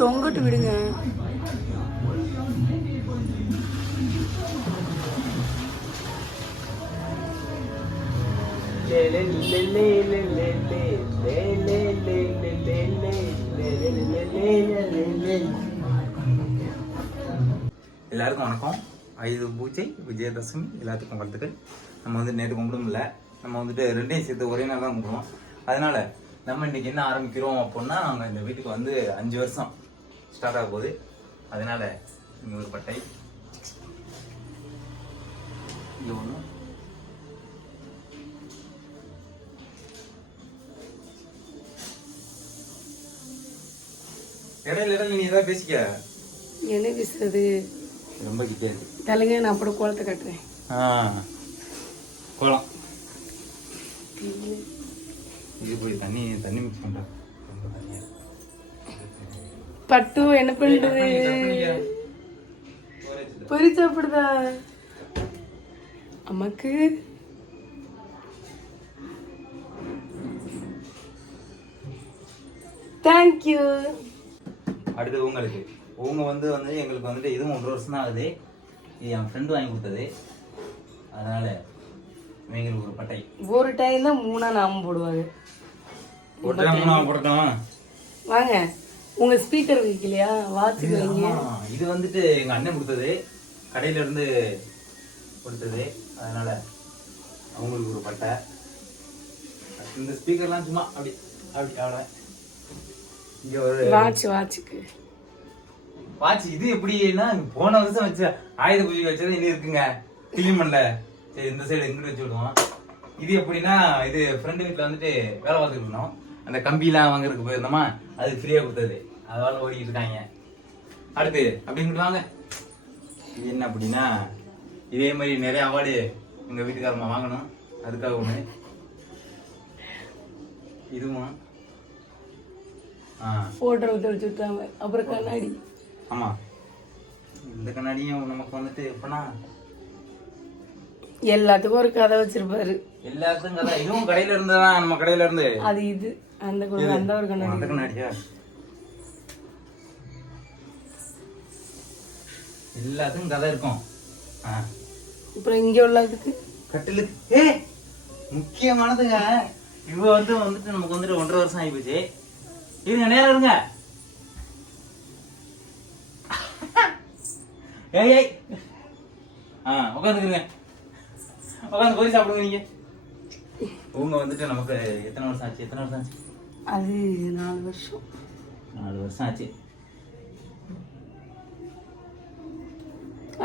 தொங்கட்டு விடுங்க. எல்லாருக்கும் வணக்கம். ஆயுத பூஜை, விஜயதசமி எல்லாத்துக்கும் வாழ்த்துக்கள். நம்ம வந்து நேற்று கும்பிடும்ல, நம்ம வந்துட்டு ரெண்டையும் சேர்த்து ஒரே நாள் தான் கும்பிடுவோம். அதனால நம்ம இன்னைக்கு என்ன ஆரம்பிக்கிறோம் அப்படின்னா, நாங்கள் இந்த வீட்டுக்கு வந்து 5 வருஷம் ஸ்டார்ட் ஆக போகுது. அதனால இங்கே ஒரு பட்டை, இது ஒன்று, இடையில நீ ஏதாவது பேசிக்க. என்ன பேசுறது? ரொம்ப கிட்டே இருக்கு தலைங்க. நான் அப்புறம் கோலத்தை கட்டுறேன். கோலம் இது போய் தண்ணி மிக்ஸ் பண்ற. பட்டு என்ன பண்றது? பொரி சாப்பிடுதா அம்மாக்கு? தேங்க்யூ. அடுத்து உங்களுக்கு வந்து எங்களுக்கு வந்துட்டு இதுவும் 1 வருஷம் தான் ஆகுது. இது என் ஃப்ரெண்டு வாங்கி கொடுத்தது. அதனால இவங்களுக்கு ஒரு பட்டை. ஒரு டைம் தான் 3 நாம போடுவாங்க. ஒரு டைம் 3 போட்டோம். வாங்க, உங்க ஸ்பீக்கர் வைக்கலையா? வாட்சுக்கு வைங்க. இது வந்துட்டு எங்க அண்ணன் கொடுத்தது, கடையில இருந்து கொடுத்தது. அதனால அவங்களுக்கு ஒரு பட்டை. இந்த ஸ்பீக்கர்லாம் சும்மா அப்படி அப்படி அவ்வளோ. இங்க ஒரு வாட்சுக்கு வாட்ச். இது எப்படின்னா போன வருஷம் வச்ச ஆயுத பூஜை வச்சது இன்னும் இருக்குங்க, கிளீன் பண்ணல. சரி, இந்த சைடு எங்கிட்ட வச்சு விடுவோம். இது எப்படின்னா, இது ஃப்ரெண்டு வீட்டில் வந்துட்டு வேலை பார்த்துட்டு இருந்தோம். அந்த கம்பிலாம் வாங்குறதுக்கு போயிருந்தோமா, அது ஃப்ரீயாக கொடுத்தது. அதனால ஓடிக்கிட்டு இருக்காங்க. அடுத்து அப்படின்னு வாங்க. இது என்ன அப்படின்னா, இதே மாதிரி நிறைய அவார்டு எங்கள் வீட்டுக்காரமா வாங்கணும். அதுக்காக ஒன்று, இதுவும் போட்டோ வச்சு விட்டாங்க. அப்புறம் கண்ணாடி. ஆமா, இந்த கண்ணாடியும் நமக்கு வந்துட்டு எப்படின்னா, எல்லாத்துக்கும் ஒரு கதை வச்சிருப்பாரு. எல்லாத்துக்கும் கதை. இதுவும் கடையில இருந்துதான், நம்ம கடையில இருந்து. அது இது அந்த ஒரு கண்ணாடி. அந்த கண்ணாடியா? எல்லாத்துக்கும் கதை இருக்கும். அப்புறம் இங்க உள்ளதுக்கு கட்டிலுக்கு முக்கியமானதுங்க. இவ வந்துட்டு நமக்கு வந்துட்டு 1.5 வருஷம் ஆகி போச்சு. இருங்க, நேரம் இருங்க. ஏய் உட்காந்துக்குங்க, உட்காந்து போய் சாப்பிடுங்க. நீங்க உங்க வந்துட்டு நமக்கு எத்தனை வருஷம் ஆச்சு? அது 4 வருஷம். 4 வருஷம் ஆச்சு.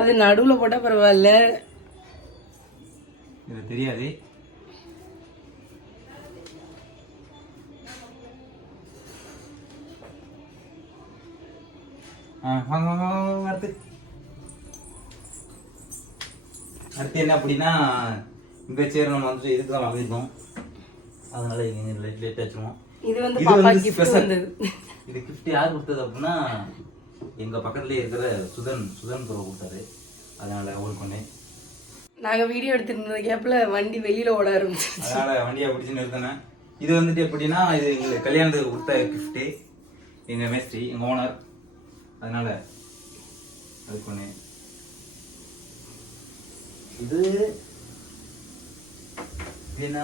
அது நடுவுல போட்டா பரவாயில்ல, இது தெரியாது. அடுத்து என்ன அப்படின்னா, இந்த சேர் நம்ம வந்துட்டு இதுக்கு தான் வாங்கிருக்கோம். அதனால இங்க லேட் வச்சிருவோம். இது பாப்பா கிஃப்ட் வந்தது. இது கிஃப்ட் யார் கொடுத்தது அப்படின்னா, எங்க பக்கத்துலயே இருக்கிற சுதன் ப்ரோ கொடுத்தாரு. அதனால அவருக்கு ஒண்ணு. நாங்க வீடியோ எடுத்துட்டு இருந்த கேப்ல வண்டி வெளியில ஓட ஆரம்பிச்சு. அதனால வண்டியை பிடிச்சு நிறுத்தினேன். இது வந்துட்டு எப்படின்னா, இது எங்களுக்கு கல்யாணத்துக்கு கொடுத்த கிஃப்ட். எங்க மேஸ்திரி, எங்க ஓனர். அதனால அதுக்கு ஒண்ணு. இது என்ன?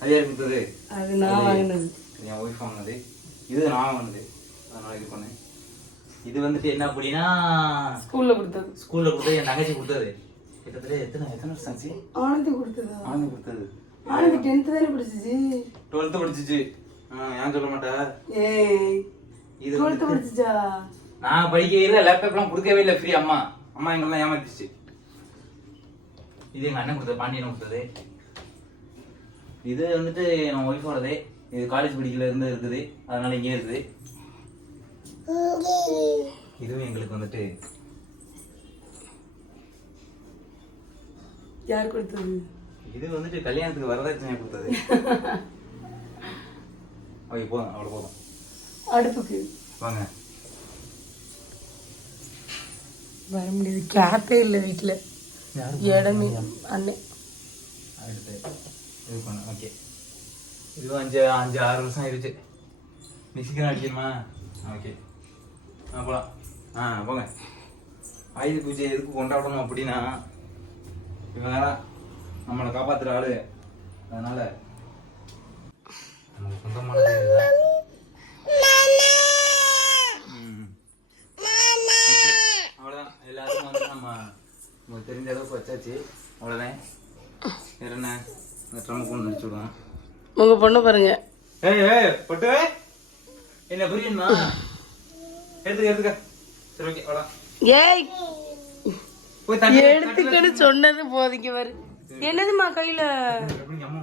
அது யார் கொடுத்தது? அது நான் வாங்கினது. என் ஒய்ஃப் வாங்கினது. இது நான் வாங்கினது. அதனால இது பண்ணு. இது வந்துட்டு என்ன அப்படின்னா, ஸ்கூல்ல கொடுத்தது. என் தங்கச்சி கொடுத்தது. கிட்டத்தட்ட எத்தனை வருஷம் ஆச்சு? ஆனந்தி கொடுத்தது. ஆனந்தி 10th தானே படிச்சிச்சு. 12th படிச்சிச்சு. ஏன் சொல்ல மாட்டா? இது 12th படிச்சிச்சா? நான் படிக்கையில லேப்டாப்லாம் கொடுக்கவே இல்லை ஃப்ரீ. அம்மா எங்கெல்லாம் ஏமாத்திச்சு. இது எங்க அண்ணன் கொடுத்தது, பாண்டியன் கொடுத்தது. இது வந்துட்டு என் ஒய்ஃபோடது. இது காலேஜ் படிக்கல இருந்து இருக்குது. அதனால இங்கே இருக்குது. இதுவும் எங்களுக்கு வந்துட்டு யார் கொடுத்தது? இது வந்துட்டு கல்யாணத்துக்கு வரதட்சணை கொடுத்தது. ஓகே, போதும், அவ்வளோ போதும். அடுப்புக்கு வாங்க. வர முடியாது, கேப்பே இல்லை வீட்டில். இடமே அண்ணன் அடுத்து இது பண்ண. ஓகே, இதுவும் 5-6 வருஷம் ஆயிடுச்சு. மிக்சிக்கு அடிக்கணுமா? ஓகே, போலாம். போங்க. ஆயுத பூஜை எதுக்கு கொண்டாடணும் அப்படின்னா இவங்க நம்மளை காப்பாத்துற ஆளு, அதனால நமக்கு சொந்தமானது இதுதான். அவ்வளோதான். எல்லாருக்கும் வந்து உங்களுக்கு தெரிஞ்ச அளவுக்கு வச்சாச்சு. அவ்வளோதான். வேற என்ன, இந்த ட்ரம் கொண்டு அடிச்சு விடுவோம். உங்க பொண்ணு பாருங்க. ஏய் பட்டு என்ன புரியுமா? எடுத்துக்க. சரி ஓகே அவ்வளோ. ஏய் போய் தண்ணி எடுத்துக்கன்னு சொன்னது போதிக்கு வரு. என்னதுமா கையில? எப்படி அம்மா